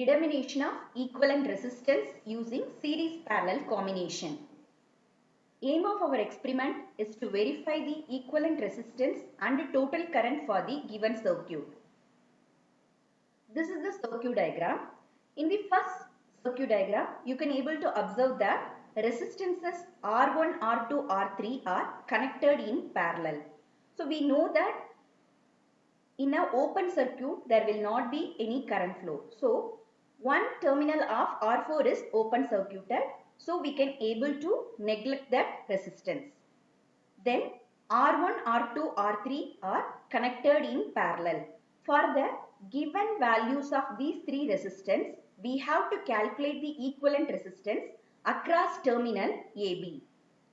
Determination of equivalent resistance using series parallel combination. Aim of our experiment is to verify the equivalent resistance and total current for the given circuit. This is the circuit diagram. In the first circuit diagram, you can able to observe that resistances R1, R2, R3 are connected in parallel. So we know that in an open circuit, there will not be any current flow. So one terminal of R4 is open circuited. So we can able to neglect that resistance. Then R1, R2, R3 are connected in parallel. For the given values of these three resistance, we have to calculate the equivalent resistance across terminal AB.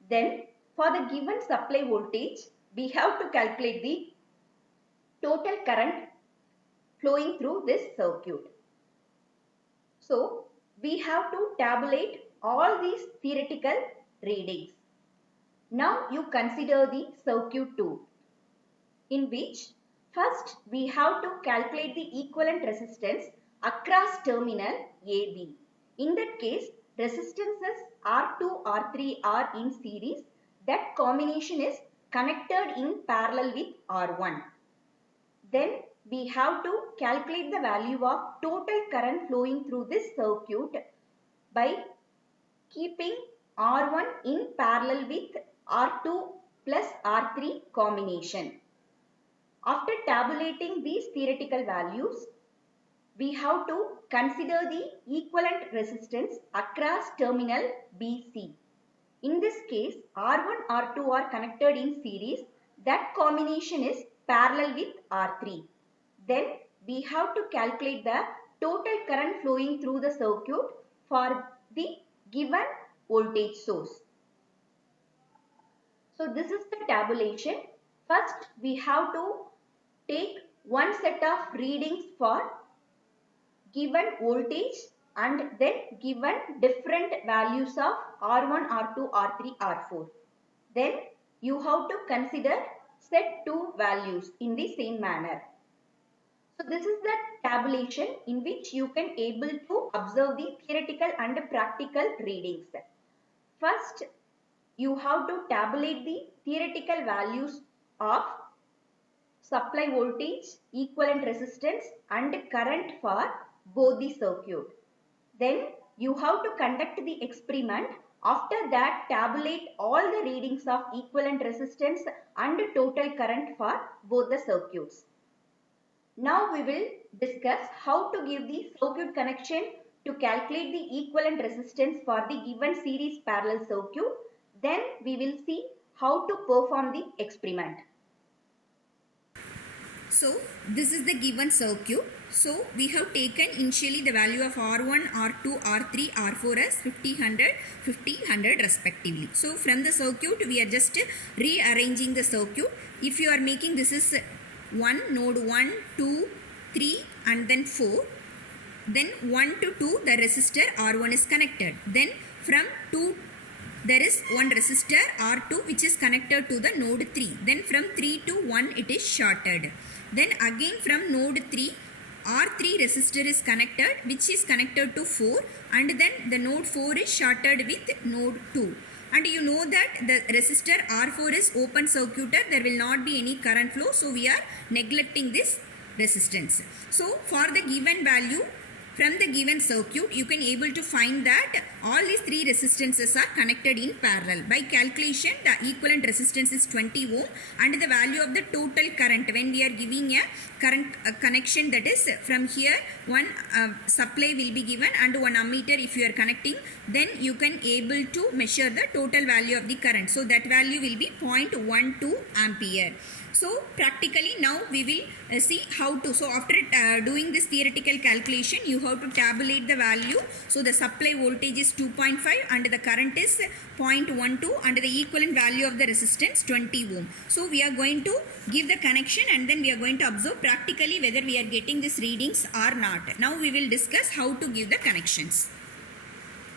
Then for the given supply voltage, we have to calculate the total current flowing through this circuit. So we have to tabulate all these theoretical readings. Now you consider the circuit 2, in which first we have to calculate the equivalent resistance across terminal AB. In that case, resistances R2, R3 are in series. That combination is connected in parallel with R1. Then we have to calculate the value of total current flowing through this circuit by keeping R1 in parallel with R2 plus R3 combination. After tabulating these theoretical values, we have to consider the equivalent resistance across terminal BC. In this case, R1, R2 are connected in series. That combination is parallel with R3. Then we have to calculate the total current flowing through the circuit for the given voltage source. So this is the tabulation. First we have to take one set of readings for given voltage and then given different values of R1, R2, R3, R4. Then you have to consider set two values in the same manner. So this is the tabulation in which you can able to observe the theoretical and practical readings. First, you have to tabulate the theoretical values of supply voltage, equivalent resistance and current for both the circuit. Then you have to conduct the experiment. After that, tabulate all the readings of equivalent resistance and total current for both the circuits. Now we will discuss how to give the circuit connection to calculate the equivalent resistance for the given series parallel circuit. Then we will see how to perform the experiment. So this is the given circuit. So we have taken initially the value of R1, R2, R3, R4 as 50, 100, 50, 100 respectively. So from the circuit we are just rearranging the circuit. If you are making this is 1, node 1, 2, 3 and then 4. Then 1 to 2 the resistor R1 is connected. Then from 2 there is one resistor R2 which is connected to the node 3. Then from 3 to 1 it is shorted. Then again from node 3 R3 resistor is connected which is connected to 4 and then the node 4 is shorted with node 2. And you know that the resistor R4 is open circuited, there will not be any current flow, so we are neglecting this resistance. So for the given value from the given circuit, you can able to find that all these three resistances are connected in parallel. By calculation, the equivalent resistance is 20 ohm and the value of the total current when we are giving a current connection, that is from here one supply will be given and one ammeter if you are connecting, then you can able to measure the total value of the current. So that value will be 0.12 ampere. So practically now we will see how to. So after doing this theoretical calculation, you have to tabulate the value. So the supply voltage is 2.5 and the current is 0.12 and the equivalent value of the resistance 20 ohm. So we are going to give the connection and then we are going to observe practically whether we are getting these readings or not. Now we will discuss how to give the connections.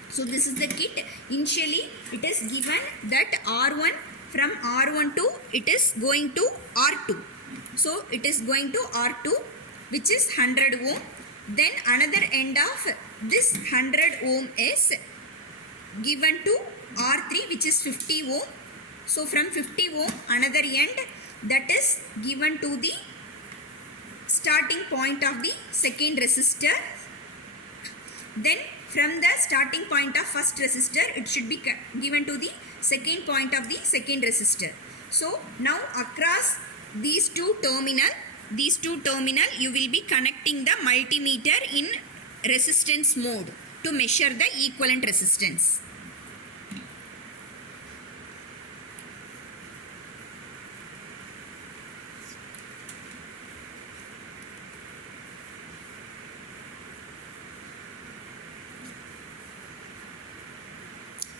So this is the kit. Initially it is given that R1 from R1 to it is going to R2. So it is going to R2 which is 100 ohm. Then another end of this 100 ohm is given to R3, which is 50 ohm. So from 50 ohm another end that is given to the starting point of the second resistor. Then from the starting point of first resistor it should be given to the second point of the second resistor. So now across these two terminal you will be connecting the multimeter in resistance mode to measure the equivalent resistance.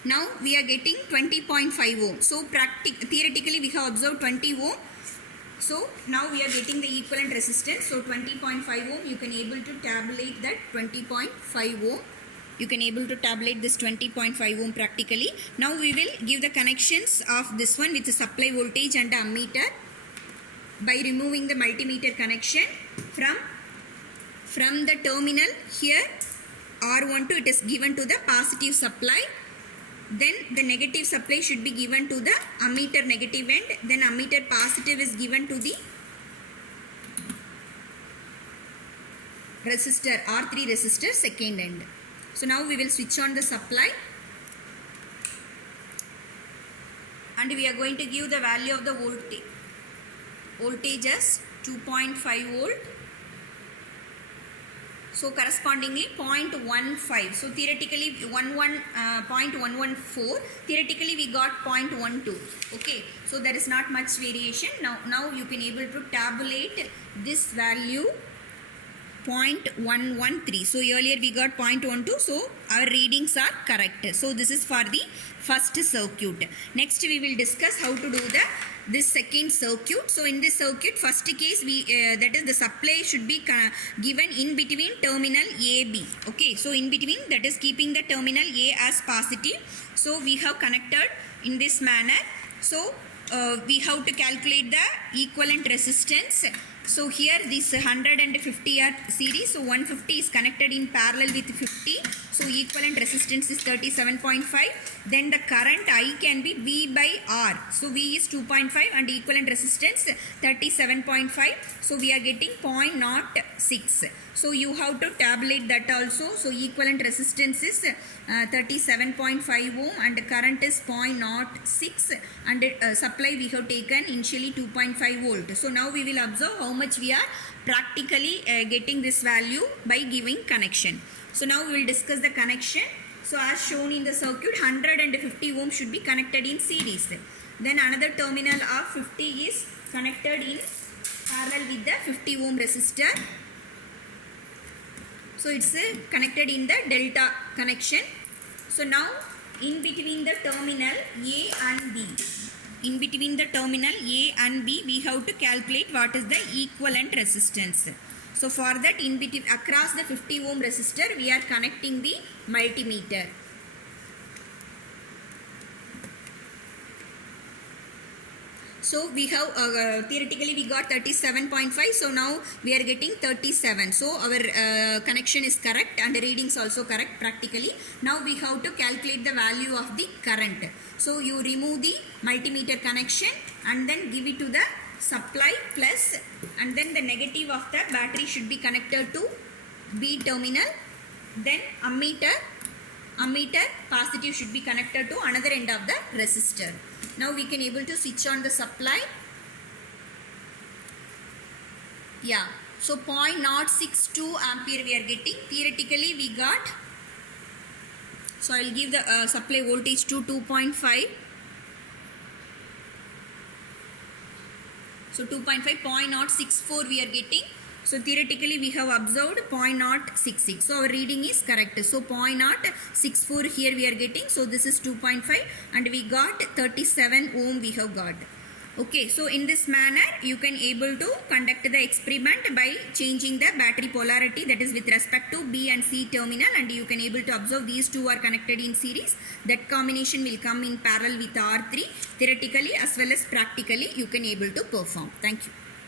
Now we are getting 20.5 ohm. So theoretically we have observed 20 ohm. So now we are getting the equivalent resistance. So 20.5 ohm, you can able to tabulate that 20.5 ohm. You can able to tabulate this 20.5 ohm practically. Now we will give the connections of this one with the supply voltage and the ammeter by removing the multimeter connection from the terminal here R12 it is given to the positive supply. Then the negative supply should be given to the ammeter negative end. Then ammeter positive is given to the resistor R3 resistor second end. So now we will switch on the supply and we are going to give the value of the voltage as 2.5 volt. So correspondingly 0.15. So theoretically 0.114. Theoretically we got 0.12. Okay. So there is not much variation. Now you can able to tabulate this value 0.113. So earlier we got 0.12. So our readings are correct. So this is for the first circuit. Next we will discuss how to do this second circuit. So in this circuit, first case we that is the supply should be given in between terminal AB. Okay, so in between, that is keeping the terminal A as positive. So we have connected in this manner. So we have to calculate the equivalent resistance. So here this 150 are series. So 150 is connected in parallel with 50. So equivalent resistance is 37.5. Then the current I can be V by R. So V is 2.5 and equivalent resistance 37.5. So we are getting 0.06. So you have to tabulate that also. So equivalent resistance is 37.5 ohm and current is 0.06 and supply we have taken initially 2.5 volt. So now we will observe how much we are practically getting this value by giving connection. So now we will discuss the connection. So as shown in the circuit, 150 ohm should be connected in series. Then another terminal of 50 is connected in parallel with the 50 ohm resistor. So it's connected in the delta connection. So now in between the terminal A and B, we have to calculate what is the equivalent resistance. So for that, in between across the 50 ohm resistor, we are connecting the multimeter. So we have theoretically we got 37.5. So now we are getting 37. So our connection is correct and the readings also correct practically. Now we have to calculate the value of the current. So you remove the multimeter connection and then give it to the supply plus, and then the negative of the battery should be connected to B terminal. Then ammeter positive should be connected to another end of the resistor. Now we can able to switch on the supply. Yeah, so 0.062 ampere we are getting. Theoretically we got, so I will give the supply voltage to 2.5. So 2.5, 0.064 we are getting. So theoretically we have observed 0.066. So our reading is correct. So 0.064 here we are getting. So this is 2.5 and we got 37 ohm we have got. Okay, so in this manner you can able to conduct the experiment by changing the battery polarity, that is with respect to B and C terminal, and you can able to observe these two are connected in series. That combination will come in parallel with R3. Theoretically as well as practically you can able to perform. Thank you.